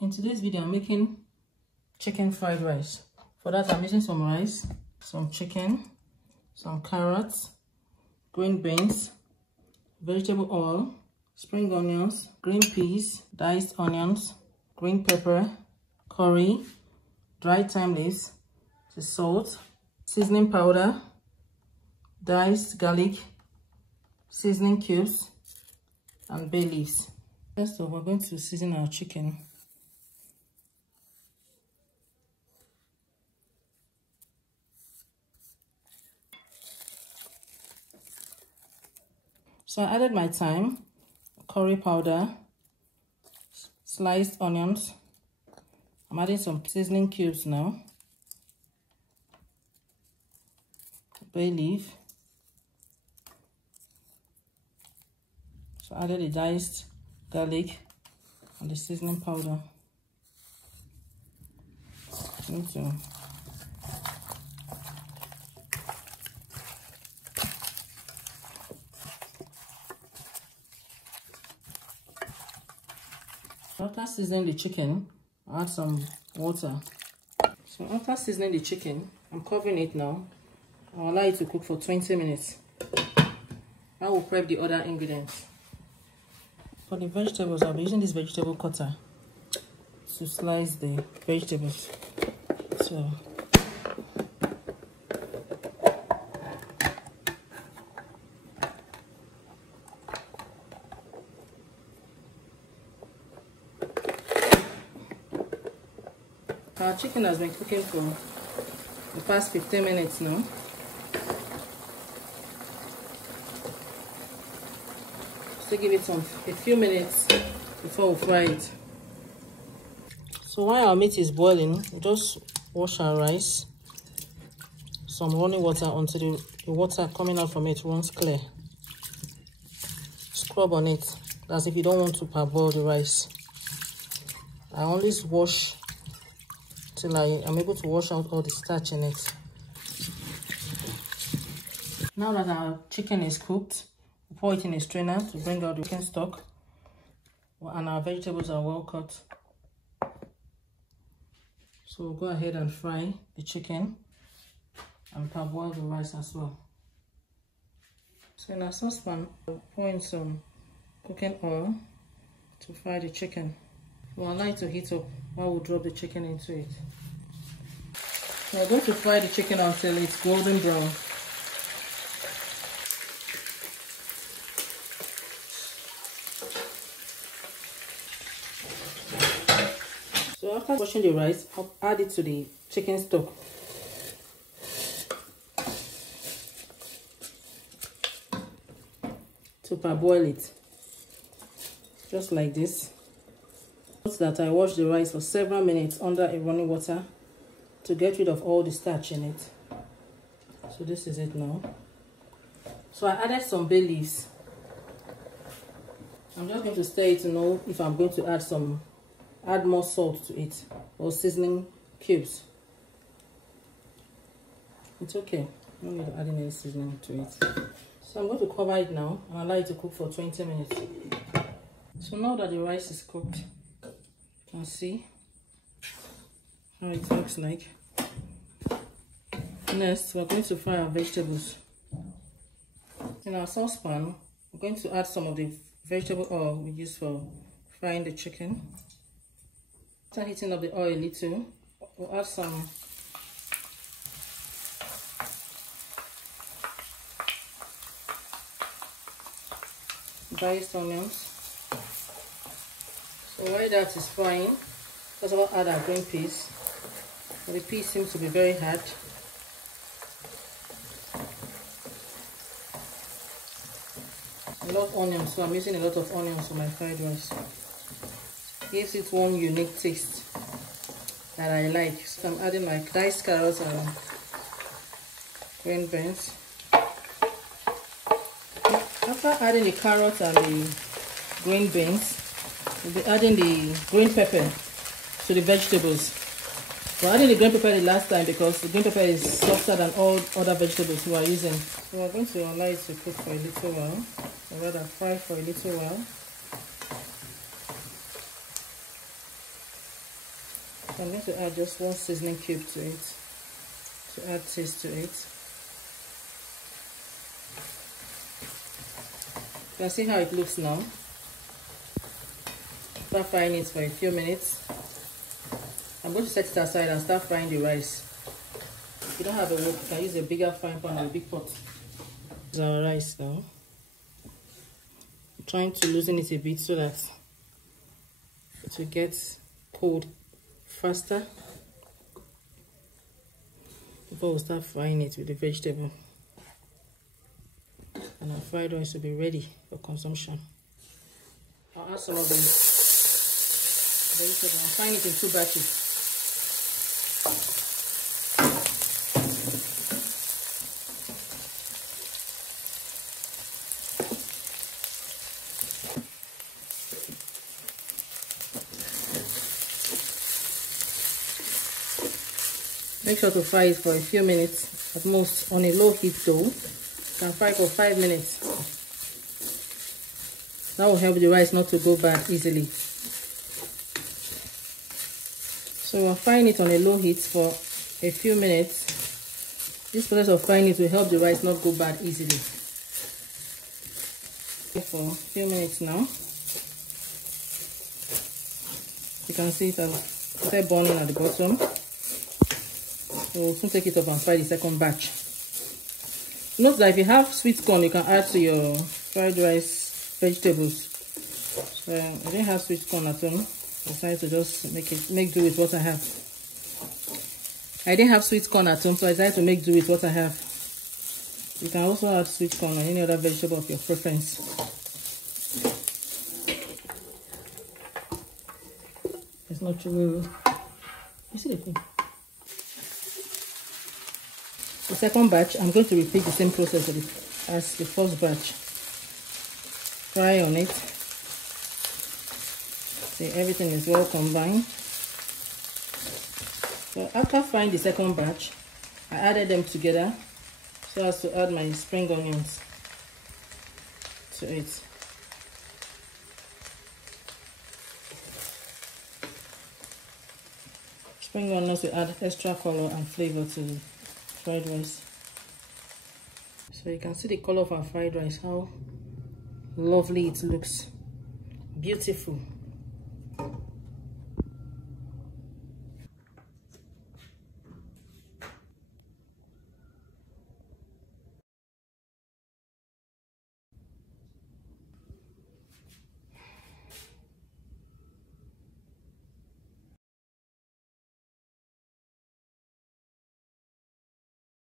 In today's video, I'm making chicken fried rice. For that, I'm using some rice, some chicken, some carrots, green beans, vegetable oil, spring onions, green peas, diced onions, green pepper, curry, dried thyme leaves, the salt, seasoning powder, diced garlic, seasoning cubes, and bay leaves. First of all, we're going to season our chicken. So I added my thyme, curry powder, sliced onions. I'm adding some seasoning cubes now, bay leaf. So I added the diced garlic and the seasoning powder. After seasoning the chicken, I add some water. So after seasoning the chicken, I'm covering it now. I'll allow it to cook for 20 minutes. I will prep the other ingredients. For the vegetables, I'll be using this vegetable cutter to slice the vegetables. So our chicken has been cooking for the past 15 minutes now. So give it a few minutes before we fry it. So while our meat is boiling, we just wash our rice, some running water until the water coming out from it runs clear. Scrub on it. That's if you don't want to parboil the rice. I always wash till I'm able to wash out all the starch in it. Now that our chicken is cooked, we pour it in a strainer to bring out the chicken stock, and our vegetables are well cut. So we'll go ahead and fry the chicken and parboil the rice as well. So in our saucepan, we'll pour in some cooking oil to fry the chicken. We'll allow it to heat up while we drop the chicken into it. So we're going to fry the chicken until it's golden brown. So after washing the rice, I'll add it to the chicken stock. To parboil it. Just like this. Note that I washed the rice for several minutes under a running water to get rid of all the starch in it. So this is it now. So I added some bay leaves. I'm just going to stir it to know if I'm going to add more salt to it or seasoning cubes. It's okay. No need to add any seasoning to it. So I'm going to cover it now and allow it to cook for 20 minutes. So now that the rice is cooked, you can see how it looks like. Next, we're going to fry our vegetables. In our saucepan, we're going to add some of the vegetable oil we use for frying the chicken. After heating up the oil a little, we'll add some diced onions. So while that is frying, first of all, add our green peas. The peas seem to be very hard. I love onions, so I'm using a lot of onions for my fried rice. Gives it one unique taste that I like. So I'm adding my diced carrots and green beans. After adding the carrots and the green beans, we'll be adding the green pepper to the vegetables. We're adding the green pepper the last time because the green pepper is softer than all other vegetables we are using. So we're going to allow it to cook for a little while, or rather fry for a little while. I'm going to add just 1 seasoning cube to it to add taste to it. You can see how it looks now. Start frying it for a few minutes. I'm going to set it aside and start frying the rice. If you don't have a wok, you can use a bigger frying pan or a big pot. This is our rice now. I'm trying to loosen it a bit so that it will get cold faster before we start frying it with the vegetable. And our fried rice will be ready for consumption. I'll add some of the vegetable. I'm frying it in 2 batches. Make sure to fry it for a few minutes, at most on a low heat though. You can fry for 5 minutes. That will help the rice not to go bad easily. So we're frying it on a low heat for a few minutes. This process of frying it will help the rice not go bad easily. For a few minutes now. You can see it has started burning at the bottom. So we'll soon take it off and fry the second batch. Note that if you have sweet corn, you can add to your fried rice vegetables. So I didn't have sweet corn at home. I decided to just make do with what I have. I didn't have sweet corn at home, so I decided to make do with what I have. You can also add sweet corn or any other vegetable of your preference. It's not true. You see the thing? The second batch, I'm going to repeat the same process as the first batch. Fry on it. See, everything is well combined. So after frying the second batch, I added them together so as to add my spring onions to it. Spring onions will add extra color and flavor to the fried rice. So you can see the color of our fried rice, how lovely it looks. Beautiful.